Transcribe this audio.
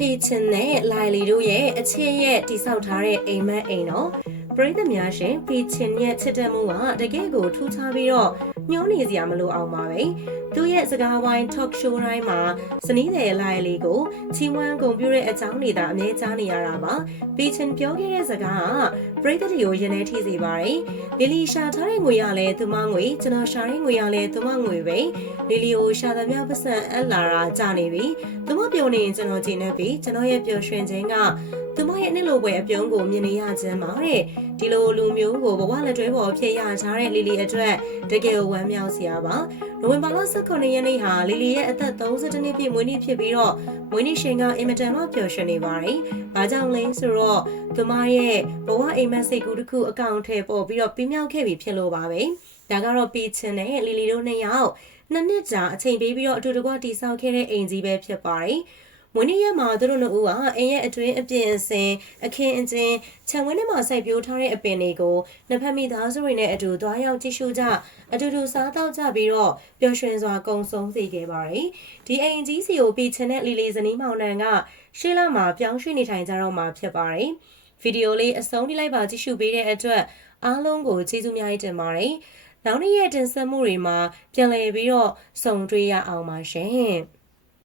ပေချင်နဲ့လိုင်လီတို့ရဲ့အချစ်ရဲ့တိဆောက်ထားတဲ့အိမ်မက်အိမ်တော့ပရိသတ်များရှင်ပေချင်ရဲ့ချစ်တဲ့မှုကတကယ်ကိုထူးခြားပြီးတော့ညှိုးနေစရာမလိုအောင်ပါပဲသူရဲ့စကားဝိုင်း talk show တိုင်းမှာစနီးတဲ့လိုင်လီကိုချီးမွမ်းဂုဏ်ပြုတဲ့အကြောင်းတွေသာအမြဲကြားနေရတာပါပေချင်ပြောခဲ့တဲ့စကားကပရိသတ်တွေကိုရင်ထဲထိစေပါတယ်လီလီရှာထားတဲ့ငွေရလဲသူမငွေကျွန်တော်ရှာတဲ့ငွေရလဲသူမငွေပဲလီလီကိုရှာသမျှပတ်စံအပ်လာတာကြာနေပြီသူမပြောနေရင်ကျွန်တော်ကြည်နေပြီကျွန်တော်ရဲ့ပျော်ရွှင်ခြင်းကသူမရဲ့နှစ်လိုပွဲအပြုံးကိုမြင်နေရခြင်းပါတဲ့ဒီလိုလူမျိုးကိုဘဝလက်တွဲပေါ်ဖြစ်ရထားတဲ့လီလီအတွက်တကယ်ဝမ်းမြောက်စရာပါနိုဝင်ဘာလ18ရက်နေ့ဟာလီလီရဲ့အသက်32နှစ်ပြည့်မွေးနေ့ဖြစ်ပြီးတော့မွေးနေ့ရှင်ကအင်မတန်မှပျော်ရွှင်နေပါတယ်။ဘာကြောင့်လဲဆိုတော့သူမရဲ့ဘဝအိမ်မက်စိတ်ကူးတစ်ခုအကောင့်ထဲပေါ်ပြီးတော့ပြင်းမြောက်ခဲ့ပြီဖြစ်လို့ပါပဲ။ဒါကတော့ပီချင်နဲ့လီလီတို့နှစ်ယောက်နှစ်နှစ်ကြာအချိန်ပေးပြီးတော့အတူတကွတိဆောက်ခဲ့တဲ့အိမ်ကြီးပဲဖြစ်ပါတယ်။ မွေးနေ့ရက်မှာသူတို့နှစ်ဦးကအိမ်ရဲ့အတွင်းအပြင်အစင်အခင်းအကျင်းခြံဝင်းထဲမှာစိုက်ပျိုးထားတဲ့အပင်တွေကိုနှစ်ဖက်မိသားစုတွေနဲ့အတူသွားရောက်ကြည့်ရှုကြအတူတူစားတောက်ကြပြီးတော့ပျော်ရွှင်စွာကုံဆုံးစေခဲ့ပါတယ်။ဒီအိမ်ကြီးစီကိုပြီးချင်တဲ့လီလီဇနီးမောင်နှံကရှေ့လမှာပြောင်းရွှေ့နေထိုင်ကြတော့မှာဖြစ်ပါတယ်။ဗီဒီယိုလေးအဆုံးထိလိုက်ပါကြည့်ရှုပေးတဲ့အတွက်အားလုံးကိုကျေးဇူးများတင်ပါတယ်။နောက်နေ့ရဲ့တင်ဆက်မှုတွေမှာပြန်လည်ပြီးတော့စုံတွေ့ရအောင်ပါရှင်။